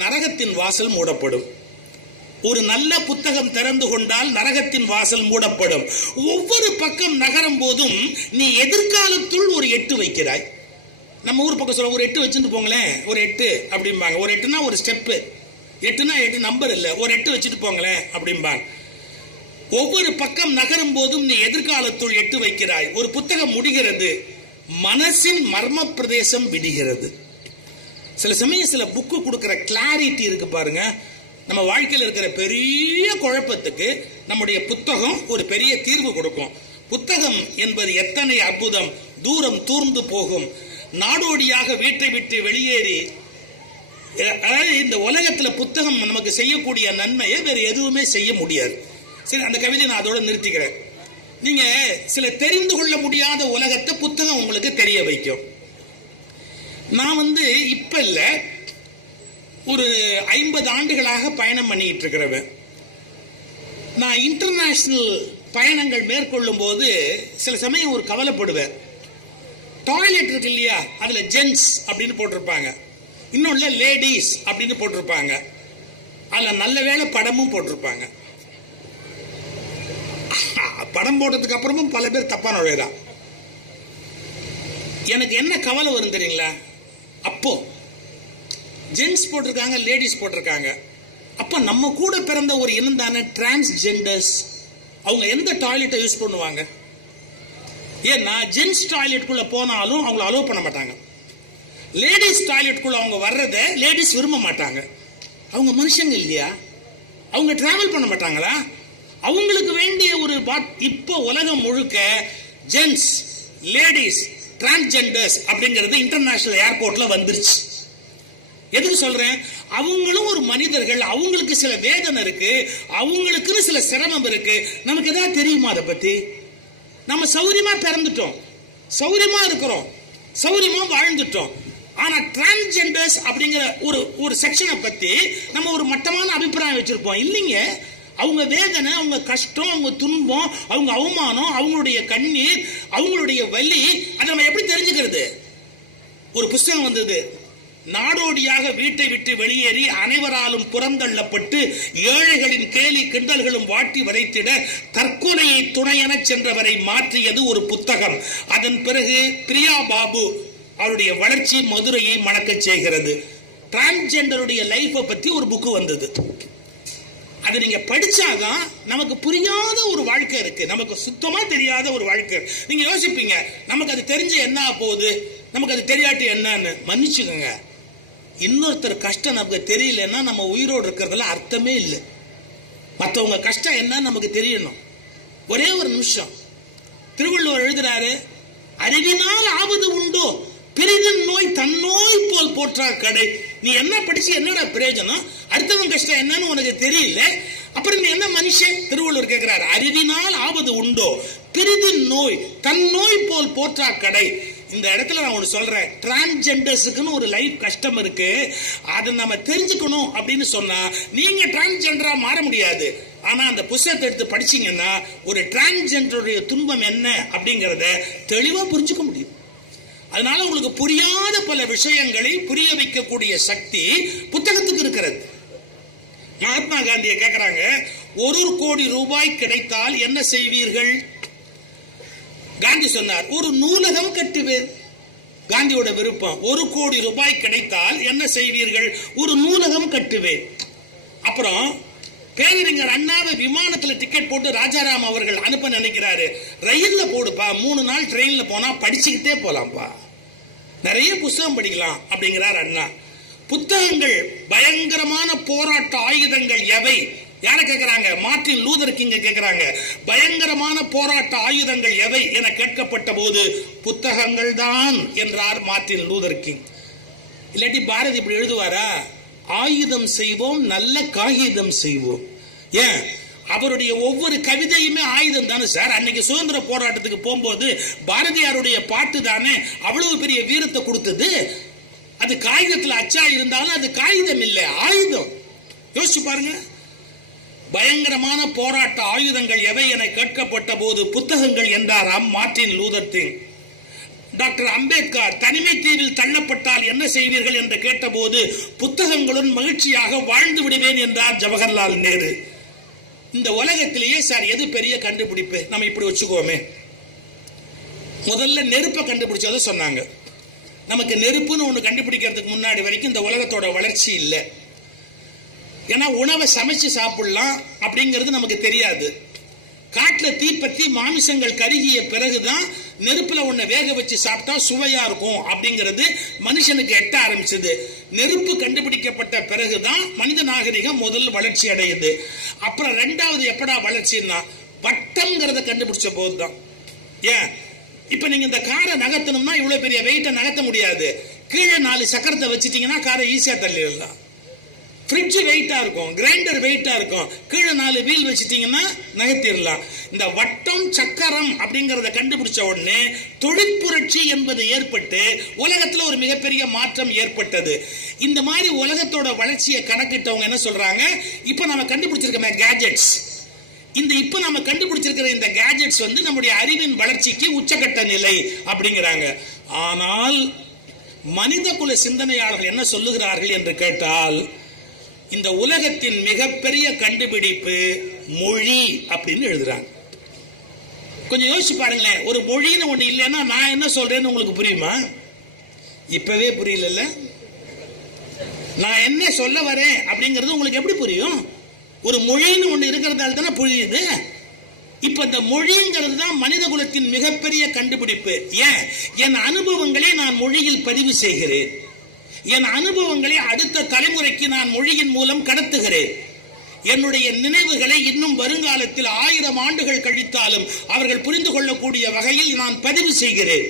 நரகத்தின் வாசல் மூடப்படும். ஒரு நல்ல புத்தகம் திறந்து கொண்டால் நரகத்தின் வாசல் மூடப்படும். ஒவ்வொரு பக்கம் நகரும் போதும் நீ எதிர்காலத்துள் ஒரு 8 வைக்கிறாய். நம்ம ஊர் பக்கம் சொல்ல, ஒரு 8 வச்சுட்டு போங்களேன், ஒரு 8 அப்படிம்பாங்க. ஒரு 8னா ஒரு ஸ்டெப்பு, 8னா 8 நம்பர் இல்லை, ஒரு 8 வச்சுட்டு போங்களேன் அப்படிம்பாங்க. ஒவ்வொரு பக்கம் நகரும் போதும் நீ எதிர்காலத்துள் 8 வைக்கிறாய். ஒரு புத்தகம் முடிகிறது, மனசின் மர்ம பிரதேசம் விடுகிறது. சில சமயம் சில புக்கு கொடுக்கிற கிளாரிட்டி இருக்கு பாருங்க. நம்ம வாழ்க்கையில் இருக்கிற பெரிய குழப்பத்துக்கு நம்முடைய புத்தகம் ஒரு பெரிய தீர்வு கொடுக்கும். புத்தகம் என்பது எத்தனை அற்புதம். தூரம் தூர்ந்து போகும். நாடோடியாக வீட்டை விட்டு வெளியேறி, அதாவது இந்த உலகத்துல புத்தகம் நமக்கு செய்யக்கூடிய நன்மையை வேற எதுவுமே செய்ய முடியாது. சரி, அந்த கவிதை நான் அதோட நிறுத்திக்கிறேன். நீங்க சில தெரிந்து கொள்ள முடியாத உலகத்தை புத்தகம் உங்களுக்கு தெரிய வைக்கும். நான் இப்ப இல்ல, ஒரு 50 ஆண்டுகளாக பயணம் பண்ணிட்டு இருக்கிறவன். நான் இன்டர்நேஷனல் பயணங்கள் மேற்கொள்ளும் போது சில சமயம் ஒரு கவலைப்படுவேன். டாய்லெட் இருக்கு இல்லையா, அதுல ஜென்ஸ் அப்படின்னு போட்டிருப்பாங்க, இன்னொன்னு லேடிஸ் அப்படின்னு போட்டிருப்பாங்க. அதுல நல்ல வேளை படமும் போட்டிருப்பாங்க. படம் போட்டதுக்கு அப்புறமும் பல பேர் தப்பா நுழையலாம். எனக்கு என்ன கவலை வரும் தெரியுங்களா? அப்போ ஜென்ஸ் போட்டிருக்காங்க, லேடிஸ் போட்டிருக்காங்க. அப்ப நம்ம கூட பிறந்த ஒரு இனம் தானே டிரான்ஸ்ஜெண்டர்ஸ். அவங்க எந்த டாய்லெட்டை யூஸ் பண்ணுவாங்க? ஏன்னா ஜென்ஸ் டாய்லெட்குள்ள போனாலும் அவங்களை அலோவ் பண்ண மாட்டாங்க. லேடிஸ் டாய்லெட்குள்ள அவங்க வர்றதை லேடிஸ் விரும்ப மாட்டாங்க. அவங்க மனுஷங்க இல்லையா? அவங்க டிராவல் பண்ண மாட்டாங்களா? அவங்களுக்கு வேண்டிய ஒரு இப்போ உலகம் முழுக்க ஜென்ஸ், லேடிஸ், டிரான்ஸ்ஜெண்டர்ஸ் அப்படிங்கிறது இன்டர்நேஷனல் ஏர்போர்ட்ல வந்துருச்சு. எதுக்கு சொல்றேன்? அவங்களும் ஒரு மனிதர்கள், அவங்களுக்கு சில வேதனை இருக்கு, அவங்களுக்குன்னு சில சிரமம் இருக்கு. நமக்கு ஏதாவது தெரியுமா அதை பத்தி? நம்ம சௌரியமா பிறந்துட்டோம், சௌரியமா இருக்கிறோம், சௌரியமா வாழ்ந்துட்டோம். ஆனா டிரான்ஸ்ஜெண்டர்ஸ் அப்படிங்கிற ஒரு செக்ஷனை பத்தி நம்ம ஒரு மட்டமான அபிப்பிராயம் வச்சிருப்போம். இல்லைங்க, அவங்க வேதனை, அவங்க கஷ்டம், அவங்க துன்பம், அவங்க அவமானம், அவங்களுடைய கண்ணீர், அவங்களுடைய வலி, அதை நம்ம எப்படி தெரிஞ்சுக்கிறது? ஒரு புஸ்தகம் வந்தது, நாடோடியாக வீட்டை விட்டு வெளியேறி அனைவராலும் புறந்தள்ளப்பட்டு ஏழைகளின் கேலி கிண்டல்களும் வாட்டி வதைத்திட தற்கொலையை துணையென சென்றவரை மாற்றியது ஒரு புத்தகம். அதன் பிறகு பிரியா பாபு அவருடைய வளர்ச்சி மதுரையை மணக்கச் செய்கிறது. டிரான்ஸ்ஜெண்டருடைய லைஃபை பத்தி ஒரு புக்கு வந்தது. அதை நீங்க படிச்சாதான் நமக்கு புரியாத ஒரு வாழ்க்கை இருக்கு, நமக்கு சுத்தமா தெரியாத ஒரு வாழ்க்கை. நீங்க யோசிப்பீங்க, நமக்கு அது தெரிஞ்ச என்ன போகுது, நமக்கு அது தெரியாட்டி என்னன்னு. மன்னிச்சுக்கோங்க, இன்னொருத்தர் கஷ்டம் நமக்கு தெரியலன்னா நம்ம உயிரோடு இருக்கிறதுல அர்த்தமே இல்லை. மற்றவங்க கஷ்டம் என்னன்னு நமக்கு தெரியணும். ஒரே ஒரு நிமிஷம், திருவள்ளுவர் எழுதுறாரு, அறிவினால் ஆவது உண்டோ பிரிதின் நோய் தன்னோய் போல் போற்றார் கடை. நீ என்ன படிச்சு என்னடா பிரயோஜனம்? அடுத்தவன் கஷ்டம் என்னன்னு உனக்கு தெரியல, அப்புறம் நீ என்ன மனுஷன்? திருவள்ளுவர் கேட்கிறார், அறிவினால் ஆவது உண்டோ பிரிதின் நோய் தன்னோய் போல் போற்றார் கடை. இந்த இடத்துல நான் ஒன்று சொல்றேன், டிரான்ஸ்ஜெண்டர்ஸுக்குன்னு ஒரு லைஃப் கஷ்டம் இருக்கு, அதை நம்ம தெரிஞ்சுக்கணும் அப்படின்னு சொன்னா நீங்க டிரான்ஸ்ஜெண்டரா மாற முடியாது. ஆனா அந்த புத்தகத்தை எடுத்து படிச்சீங்கன்னா ஒரு டிரான்ஸ்ஜெண்டருடைய துன்பம் என்ன அப்படிங்கறத தெளிவா புரிஞ்சுக்க முடியும். அதனால உங்களுக்கு புரியாத பல விஷயங்களை புரிய வைக்கக்கூடிய சக்தி புத்தகத்துக்கு இருக்கிறது. மகாத்மா காந்தியை கேட்கிறாங்க, 1 கோடி ரூபாய் கிடைத்தால் என்ன செய்வீர்கள்? காந்தி சொன்னார், ஒரு நூலகம் கட்டுவேன். காந்தியோட விருப்பம், 1 கோடி ரூபாய் கிடைத்தால் என்ன செய்வீர்கள்? ஒரு நூலகம் கட்டுவேன். அப்புறம் பேரறிஞர் அண்ணாவை விமானத்துல டிக்கெட் போட்டு ராஜாராம் அவர்கள் அனுப்ப நினைக்கிறாரு. ரயில்ல போடுப்பா, 3 நாள் ட்ரெயின்ல போனா படிச்சுக்கிட்டே போலாம்ப்பா, நிறைய புத்தகம் படிக்கலாம் அப்படிங்கிறார் அண்ணா. புத்தகங்கள் பயங்கரமான போராட்ட ஆயுதங்கள் எவை? யார கேட்கிறாங்க? மார்ட்டின் லூதர் கிங்க கேட்கிறாங்க. பயங்கரமான போராட்ட ஆயுதங்கள் எவை என கேட்கப்பட்ட போது புத்தகங்கள் தான் என்றார் மார்ட்டின் லூதர் கிங். இல்லாட்டி பாரதி இப்படி எழுதுவாரா? ஆயுதம் செய்வோம், நல்ல காகிதம் செய்வோம். ஏன், அவருடைய ஒவ்வொரு கவிதையுமே ஆயுதம் தானே சார். அன்னைக்கு சுதந்திர போராட்டத்துக்கு போகும்போது பாரதியாருடைய பாட்டு தானே அவ்வளவு பெரிய வீரத்தை கொடுத்தது. அது காகிதத்தில் அச்சா இருந்தாலும் அது காகிதம் இல்லை, ஆயுதம். யோசிச்சு பாருங்க. பயங்கரமான போராட்ட ஆயுதங்கள் எவை என கேட்கப்பட்ட போது புத்தகங்கள் என்றாராம் Martin Luther King. Doctor Ambedkar தனிமை தீவில் தள்ளப்பட்டால் என்ன செய்வீர்கள் என்று கேட்டபோது புத்தகங்களுடன் மகிழ்ச்சியாக வாழ்ந்து விடுவேன் என்றார் ஜவஹர்லால் நேரு. இந்த உலகத்திலேயே சார் எது பெரிய கண்டுபிடிப்பு? நம்ம இப்படி வச்சுக்கோமே, முதல்ல நெருப்பை கண்டுபிடிச்சத சொன்னாங்க. நமக்கு நெருப்புன்னு ஒன்று கண்டுபிடிக்கிறதுக்கு முன்னாடி வரைக்கும் இந்த உலகத்தோட வளர்ச்சி இல்லை. ஏன்னா உணவை சமைச்சு சாப்பிடலாம் அப்படிங்கிறது நமக்கு தெரியாது. காட்டில் தீப்பற்றி மாமிசங்கள் கருகிய பிறகுதான் நெருப்புல ஒன்ன வேக வச்சு சாப்பிட்டா சுவையா இருக்கும் அப்படிங்கிறது மனுஷனுக்கு எட்ட ஆரம்பிச்சது. நெருப்பு கண்டுபிடிக்கப்பட்ட பிறகுதான் மனித நாகரிகம் முதல் வளர்ச்சி அடையுது. அப்புறம் 2வது எப்படா வளர்ச்சின்னா வட்டம்ங்கிறத கண்டுபிடிச்ச போதுதான். ஏன், இப்ப நீங்க இந்த காரை நகர்த்தணும்னா இவ்வளவு பெரிய வெயிட்டை நகர்த்த முடியாது. கீழே 4 சக்கரத்தை வச்சுட்டீங்கன்னா காரை ஈஸியா தள்ளிடலாம். ஃப்ரிட்ஜ் வெயிட்டா இருக்கும், கிரைண்டர் வெயிட்டா இருக்கும், கீழே 4 வீல் வச்சுட்டீங்கன்னா நகர்த்திடலாம். இந்த வட்டம் சக்கரம் அப்படிங்கறத கண்டுபிடிச்ச உடனே தொழிற்புரட்சி என்பது ஏற்பட்டு உலகத்துல ஒரு மிகப்பெரிய மாற்றம் ஏற்பட்டது. இந்த மாதிரி உலகத்தோட வளர்ச்சியை கணக்கிட்டவங்க என்ன சொல்றாங்க, இப்ப நம்ம கண்டுபிடிச்சிருக்கோம் கேஜெட்ஸ், இப்ப நம்ம கண்டுபிடிச்சிருக்கிற இந்த கேஜெட்ஸ் வந்து நம்முடைய அறிவின் வளர்ச்சிக்கு உச்சகட்ட நிலை அப்படிங்கிறாங்க. ஆனால் மனித குல சிந்தனையாளர்கள் என்ன சொல்லுகிறார்கள் என்று கேட்டால், இந்த உலகத்தின் மிகப்பெரிய கண்டுபிடிப்பு மொழி அப்படின்னு எழுதுறாங்க. கொஞ்சம் யோசிச்சு பாருங்களேன், ஒரு மொழின்னு ஒண்ணு இல்லைன்னா நான் என்ன சொல்றேன்னு உங்களுக்கு புரியுமா? இப்பவே புரியல. நான் என்ன சொல்ல வரேன் அப்படிங்கிறது உங்களுக்கு எப்படி புரியும்? ஒரு மொழின்னு ஒண்ணு இருக்கிறதால தானே புரியுது. இப்ப இந்த மொழிங்கிறது தான் மனித குலத்தின் மிகப்பெரிய கண்டுபிடிப்பு. ஏன், என் அனுபவங்களை நான் மொழியில் பதிவு செய்கிறேன். என் அனுபவங்களை அடுத்த தலைமுறைக்கு நான் மொழியின் மூலம் கடத்துகிறேன். என்னுடைய நினைவுகளை இன்னும் வருங்காலத்தில் 1000 ஆண்டுகள் கழித்தாலும் அவர்கள் புரிந்து கொள்ளக்கூடிய வகையில் நான் பதிவு செய்கிறேன்.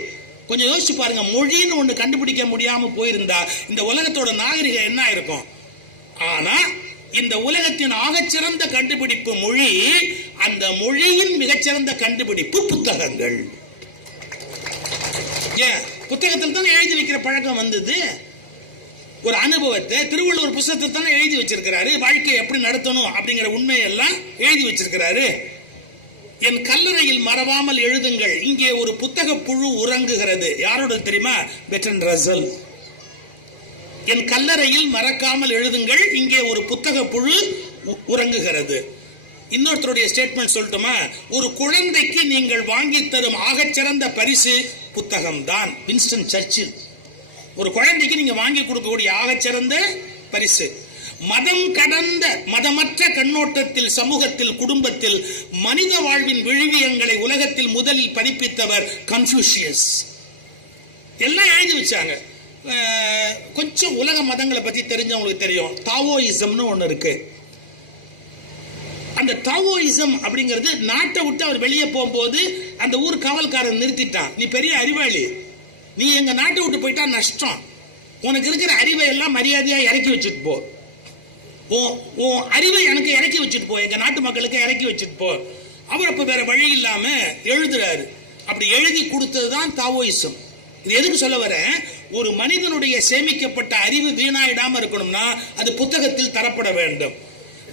கொஞ்சம் யோசிச்சு பாருங்க, மொழின்னு ஒண்ணு கண்டுபிடிக்க முடியாம போயிருந்தா இந்த உலகத்தோட நாகரிகம் என்ன இருக்கும்? ஆனா இந்த உலகத்தின் ஆகச்சிறந்த கண்டுபிடிப்பு மொழி, அந்த மொழியின் மிகச்சிறந்த கண்டுபிடிப்பு புத்தகங்கள். ஏன் புத்தகத்தில் தானே எழுதி வைக்கிற பழக்கம் வந்தது. ஒரு அனுபவத்தை திருவள்ளுவர் புத்தகத்தில் தானே எழுதி வச்சிருக்கிறாரு. வாழ்க்கையை எப்படி நடத்தணும் அப்படிங்கிற உண்மையெல்லாம் எழுதி வச்சிருக்கிறாரு. என் கல்லறையில் மறவாமல் எழுதுங்கள், இங்கே ஒரு புத்தக புழு உறங்குகிறது. யாரோட தெரியுமா? Bertrand Russell. என் கல்லறையில் மறக்காமல் எழுதுங்கள், இங்கே ஒரு புத்தக புழு உறங்குகிறது. இன்னொருத்தருடைய ஸ்டேட்மெண்ட் சொல்லட்டுமா? ஒரு குழந்தைக்கு நீங்கள் வாங்கி தரும் ஆகச்சிறந்த பரிசு புத்தகம் தான். Winston Churchill. ஒரு குழந்தைக்கு நீங்க வாங்கி கொடுக்கக்கூடிய ஆகச்சிறந்த பரிசு. மதம் கடந்த மதமற்ற கண்ணோட்டத்தில் சமூகத்தில் குடும்பத்தில் மனித வாழ்வின் விழுமியங்களை உலகத்தில் முதலில் பதிப்பித்தவர் கன்ஃபூஷியஸ். எல்லாம் எழுதி வச்சாங்க. கொஞ்சம் உலக மதங்களை பத்தி தெரிஞ்சவங்களுக்கு தெரியும். தாவோயிசம்னு ஒண்ணு இருக்கு. அந்த தாவோயிசம் அப்படிங்கிறது நாட்டை விட்டு அவர் வெளியே போகும்போது அந்த ஊர் காவல்காரன் நிறுத்திட்டான். நீ பெரிய அறிவாளி, நீ எங்க நாட்டை விட்டு போயிட்டா நஷ்டம், உனக்கு இருக்கிற அறிவை எல்லாம் மரியாதையா இறக்கி வச்சுட்டு போ, உன் அறிவை எனக்கு இறக்கி வச்சுட்டு போ, எங்க நாட்டு மக்களுக்கு இறக்கி வச்சுட்டு போ. அவர் அப்ப வேற வழி இல்லாம எழுதுறாரு. அப்படி எழுதி கொடுத்ததுதான் தாவோயிசம். இது எதுக்கு சொல்ல வர? ஒரு மனிதனுடைய சேமிக்கப்பட்ட அறிவு வீணாயிடாம இருக்கணும்னா அது புத்தகத்தில் தரப்பட வேண்டும்.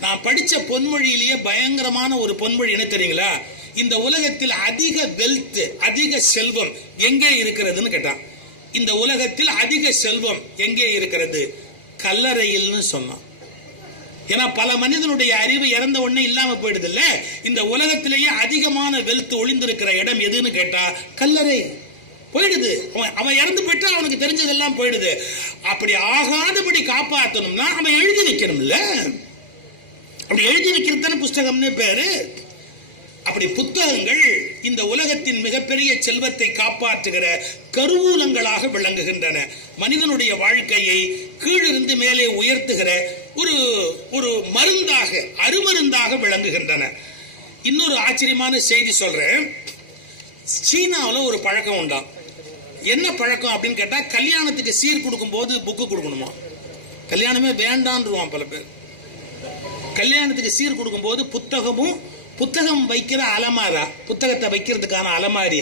நான் படிச்ச பொன்மொழியிலேயே பயங்கரமான ஒரு பொன்மொழி என்ன தெரியுங்களா? இந்த உலகத்தில் அதிக வெல்த், அதிக செல்வம் எங்கே இருக்கிறதுன்னு கேட்டான். இந்த உலகத்தில் அதிக செல்வம் எங்கே இருக்கிறது? கல்லறையில்னு சொன்னான். ஏன்னா பல மனிதனுடைய அறிவு இறந்த உடனே இல்லாம போயிடுது இல்ல. இந்த உலகத்திலேயே அதிகமான வெல்த் ஒளிந்திருக்கிற இடம் எதுன்னு கேட்டா கல்லறை. போயிடுது. அவன் இறந்து போயிட்டா அவனுக்கு தெரிஞ்சதெல்லாம் போயிடுது. அப்படி ஆகாதபடி காப்பாற்றணும்னா அவன் எழுதி வைக்கணும்ல. அப்படி எழுதி வைக்கிறது தானே புஸ்தகம்னு பேரு. அப்படி புத்தகங்கள் இந்த உலகத்தின் மிகப்பெரிய செல்வத்தை காப்பாற்றுகிற கருவூலங்களாக விளங்குகின்றன. மனிதனுடைய வாழ்க்கையை கீழிருந்து மேலே உயர்த்துகிற ஒரு மருந்தாக, அருமருந்தாக விளங்குகின்றன. இன்னொரு ஆச்சரியமான செய்தி சொல்றேன். சீனாவில் ஒரு பழக்கம் உண்டா. என்ன பழக்கம் அப்படின்னு கேட்டா, கல்யாணத்துக்கு சீர் கொடுக்கும் போது புக்கு கொடுக்கணுமா? கல்யாணமே வேண்டான்றுவான் பல பேர். கல்யாணத்துக்கு சீர் கொடுக்கும் போது புத்தகம் வைக்கிற அலமாரா, புத்தகத்தை வைக்கிறதுக்கான அலமாரி,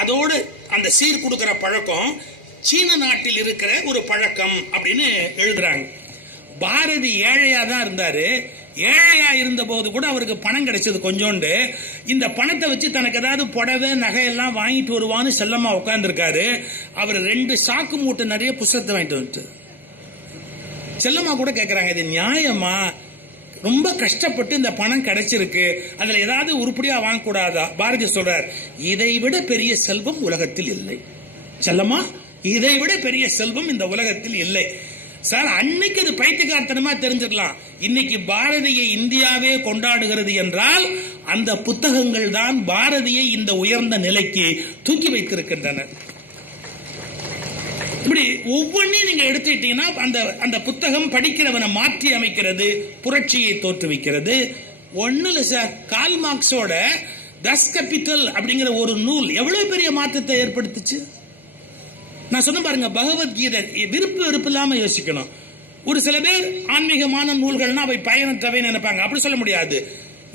அதோடு அந்த சீர் கொடுக்கிற பழக்கம் சீன நாட்டில் இருக்கிற ஒரு பழக்கம் அப்படின்னு எழுதுறாங்க. பாரதி ஏழையா தான் இருந்தாரு. ஏழையா இருந்த போது கூட அவருக்கு பணம் கிடைச்சது கொஞ்சோண்டு. இந்த பணத்தை வச்சு தனக்கு ஏதாவது புடவை நகையெல்லாம் வாங்கிட்டு வருவான்னு செல்லமா உட்கார்ந்துருக்காரு. அவர் 2 சாக்கு மூட்டை நிறைய புத்தகத்தை வாங்கிட்டு வந்துட்டு செல்லமா கூட கேட்கிறாங்க, இது நியாயமா? ரொம்ப கஷ்டப்பட்டு இந்த பணம் கிடைச்சிருக்கு, அதுல ஏதாவது உருப்படியா வாங்கக்கூடாதா? பாரதி சொல்றார், இதை விட பெரிய செல்வம் உலகத்தில் இல்லை. செல்லமா, இதை விட பெரிய செல்வம் இந்த உலகத்தில் இல்லை. சார், அன்னைக்கு அது பைத்தியக்காரத்தனமா தெரிஞ்சுக்கலாம். இன்னைக்கு பாரதியை இந்தியாவே கொண்டாடுகிறது என்றால் அந்த புத்தகங்கள் தான் பாரதியை இந்த உயர்ந்த நிலைக்கு தூக்கி வைத்திருக்கின்றன. இப்படி ஒவ்வொன்றையும் நீங்க எடுத்துக்கிட்டீங்கன்னா அந்த புத்தகம் படிக்கிறவனை மாற்றி அமைக்கிறது, புரட்சியை தோற்றுவிக்கிறது. ஒண்ணு இல்ல சார், கார்ல் மார்க்ஸோட தஸ் கேபிட்டல் அப்படிங்கிற ஒரு நூல் எவ்வளவு பெரிய மாற்றத்தை ஏற்படுத்துச்சு. நான் சொன்ன பாருங்க, பகவத்கீதை விருப்பு வெறுப்பு இல்லாம யோசிக்கணும். ஒரு சில பேர் ஆன்மீகமான நூல்கள்னா அவை பயனற்றவை நினைப்பாங்க. அப்படி சொல்ல முடியாது.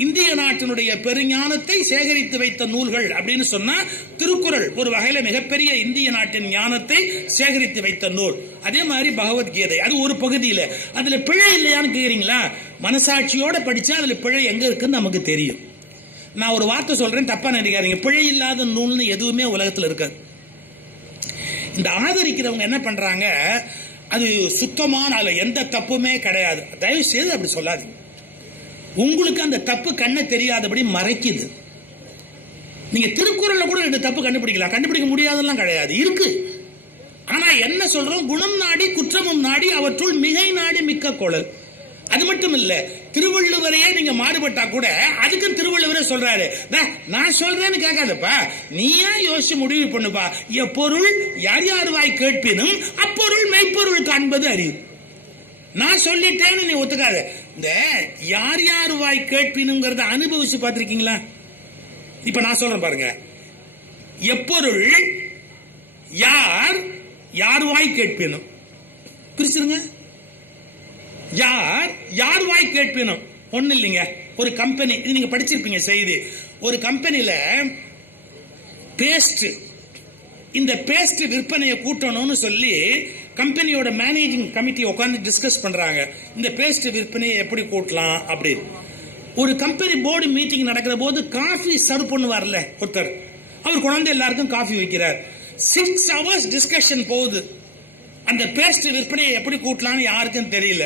இந்திய நாட்டினுடைய பெருஞானத்தை சேகரித்து வைத்த நூல்கள் அப்படின்னு சொன்னா திருக்குறள் ஒரு வகையில மிகப்பெரிய இந்திய நாட்டின் ஞானத்தை சேகரித்து வைத்த நூல். அதே மாதிரி பகவத்கீதை அது ஒரு பகுதியில. அதுல பிழை இல்லையான்னு கேக்குறீங்களா? மனசாட்சியோட படிச்சா அதுல பிழை எங்க இருக்குன்னு நமக்கு தெரியும். நான் ஒரு வார்த்தை சொல்றேன், தப்பா நினைக்காதீங்க. பிழை இல்லாத நூல்னு எதுவுமே உலகத்துல இருக்காது. இந்த ஆதரிக்கிறவங்க என்ன பண்றாங்க, அது சுத்தமான, அதுல எந்த தப்புமே கிடையாது. தயவு செய்து அப்படி சொல்லாதீங்க. உங்களுக்கு அந்த தப்பு கண்ணை தெரியாதபடி மறைக்குது. நீங்க திருக்குறள்ல கூட 2 தப்பு கண்டுபிடிக்கலாம். கண்டுபிடிக்க முடியாதெல்லாம் கிடையாது, இருக்கு. ஆனா என்ன சொல்றோம், குணம் நாடி குற்றமும் நாடி அவற்றுள் மிகை நாடி மிக்க கொளல். அது மட்டும் இல்ல, திருவள்ளுவரையே நீங்க மாறுபட்டா கூட அதுக்கு திருவள்ளுவரே சொல்றாரு, நான் சொல்றேன்னு கேட்காதப்பா, நீயா யோசிச்சு முடிவு பண்ணுப்பா. எப்பொருள் யார் யார் வாய் கேட்பினும் அப்பொருள் மெய்ப்பொருள் காண்பது அறிவு. நான் சொல்லிட்டேன்னு நீ ஒத்துக்காத. இந்த யார் யார் வாய் கேட்பினுங்கிறத அனுபவிச்சு பார்த்திருக்கீங்களா? இப்ப நான் சொல்றேன் பாருங்க, எப்பொருள் யார் யார் வாய் கேட்பினும், பிரிச்சிருங்க. யார் யார் வாய் கேட்பினும் ஒண்ணு இல்லைங்க. ஒரு கம்பெனி, இது நீங்க படிச்சிருப்பீங்க செய்தி, ஒரு கம்பெனில பேஸ்ட் இந்த பேஸ்ட் விற்பனையை கூட்டணும்னு சொல்லி கம்பெனியோட மேனேஜிங் கமிட்டி உட்கார்ந்து டிஸ்கஸ் பண்றாங்க. இந்த பேஸ்ட் விற்பனையை எப்படி கூட்டலாம் அப்படின்னு. ஒரு கம்பெனி போர்டு மீட்டிங் நடக்கிற போது காஃபி சர்வ் பண்ணுவார்ல ஒருத்தர், அவர் குழந்தை எல்லாருக்கும் காஃபி வைக்கிறார். 6 hours டிஸ்கஷன் போகுது. அந்த பேஸ்ட் விற்பனையை எப்படி கூட்டலாம்னு யாருக்கும் தெரியல.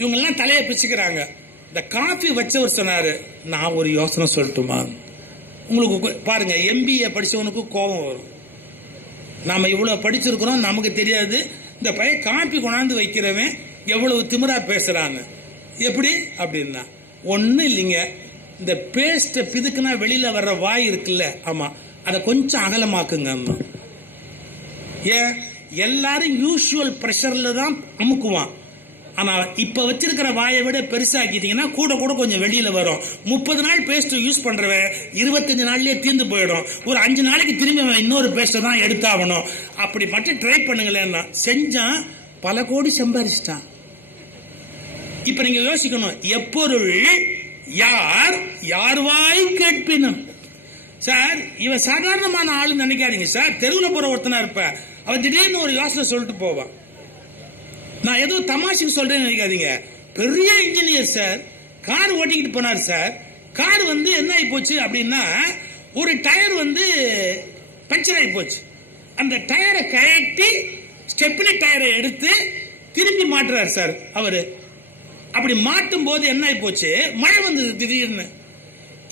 இவங்க எல்லாம் தலையை பிச்சுக்கிறாங்க. இந்த காஃபி வச்சவர் சொன்னாரு, நான் ஒரு யோசனை சொல்லட்டுமா? உங்களுக்கு பாருங்க, MBA படிச்சவனுக்கு கோபம் வரும். நாம இவ்வளவு படிச்சிருக்கிறோம், நமக்கு தெரியாது. இந்த பையன் காப்பி கொண்டாந்து வைக்கிறவன் எவ்வளவு திமிரா பேசுறாங்க. எப்படி அப்படின்னா, ஒன்னும் இல்லைங்க, இந்த பேஸ்ட பிதுக்குனா வெளியில வர்ற வாய் இருக்குல்ல, ஆமா, அதை கொஞ்சம் அகலமாக்குங்க. ஏன் எல்லாரும் யூசுவல் பிரஷர்ல தான் அமுக்குவான். ஆனா இப்ப வச்சிருக்கிற வாயை விட பெருசாக்கிட்டீங்கன்னா கூட கூட கொஞ்சம் வெளியில வரும். 30 நாள் பேஸ்ட் யூஸ் பண்றவன் 25 நாள்லயே தீர்ந்து போயிடும். ஒரு 5 நாளைக்கு திரும்பி இன்னொரு பேஸ்ட் தான் எடுத்தாகணும். அப்படி மட்டும் ட்ரை பண்ணுங்களேன். செஞ்சான், பல கோடி சம்பாதிச்சிட்டான். இப்ப நீங்க யோசிக்கணும், எப்பொருள் யார் யார் வாய் கேட்பினும். சார், இவன் சாதாரணமான ஆளு நினைக்காதீங்க சார். தெருவில் போற ஒருத்தனா இருப்ப, அவன் திடீர்னு ஒரு யோசனை சொல்லிட்டு போவான். நான் ஏதோ தமாஷுக்கு சொல்றேன்னு நினைக்காதீங்க. பெரிய இன்ஜினியர் சார், கார் ஓட்டிக்கிட்டு போனார் சார். கார் என்ன ஆகி போச்சு அப்படின்னா, ஒரு டயர் பஞ்சர் ஆகி போச்சு. அந்த டயரை கழட்டி ஸ்டெப்னி டயரை எடுத்து திரும்பி மாட்டுறாரு சார் அவரு. அப்படி மாட்டும் போது என்ன ஆகி போச்சு, மழை வந்தது திடீர்னு.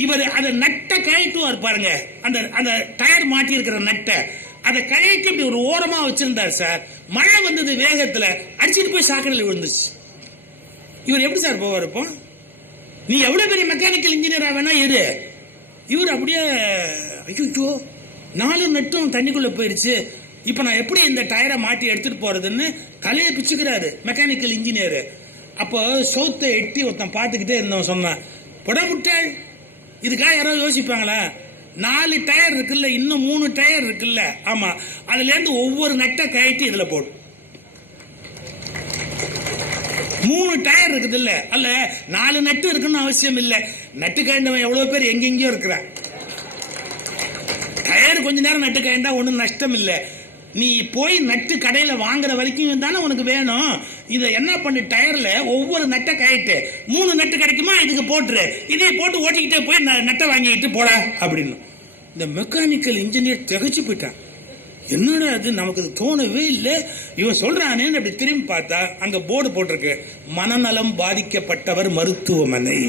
இவர் அதை நட்டை கழட்டுவார் பாருங்க, அந்த அந்த டயர் மாட்டி இருக்கிற நட்டை அதை கழட்டி இப்படி ஒரு ஓரமா வச்சிருந்தார் சார். மழை வந்தது, வேகத்துல அடிச்சுட்டு போய் சாக்கடையில் விழுந்துச்சு. இவர் எப்படி சார் போவார் இப்போ? நீ எவ்வளவு பெரிய மெக்கானிக்கல் இன்ஜினியரா வேணா இரு, இவர் அப்படியே ஐயோ 4 நட்டும் தண்ணிக்குள்ள போயிடுச்சு, இப்ப நான் எப்படி இந்த டயரை மாட்டி எடுத்துட்டு போறதுன்னு கலையை பிச்சுக்கிறாரு மெக்கானிக்கல் இன்ஜினியர். அப்போ சௌத்தை எட்டி ஒருத்தன் பார்த்துக்கிட்டே இருந்தவன் சொன்னான், புட முட்டாள், இதுக்காக யாராவது யோசிப்பாங்களா? 4 டயர் இருக்குல்ல, இன்னும் 3 டயர் இருக்குல்ல, ஆமா, அதுல இருந்து ஒவ்வொரு நட்டை கழட்டி இதுல போடு. 3 டயர் இருக்குது இல்ல, அல்ல 4 நட்டு இருக்குன்னு அவசியம் இல்ல. நட்டு கழண்டவன் எவ்வளவு பேர் எங்கெங்கயோ இருக்கிறான். டயர் கொஞ்ச நேரம் நட்டு கழண்டா ஒன்னும் நஷ்டம் இல்ல. நீ போய் நட்டு கடையில வாங்குற வரைக்கும் தானே உனக்கு வேணும். இதை என்ன பண்ணு, டயர்ல ஒவ்வொரு நட்டை கழட்டு. 3 நட்டு கிடைக்குமா, இதுக்கு போட்டுரு, இதே போட்டு ஓட்டிக்கிட்டே போய் நட்டை வாங்கிட்டு போட அப்படின்னு. இந்த மெக்கானிக்கல் இன்ஜினியர் திகச்சு போயிட்டான். என்னடா அது, நமக்கு தோணவே இல்லை, இவன் சொல்றானே. அப்படி திரும்பி பார்த்தா அங்க போர்டு போட்டிருக்கு, மனநலம் பாதிக்கப்பட்டவர் மருத்துவமனை.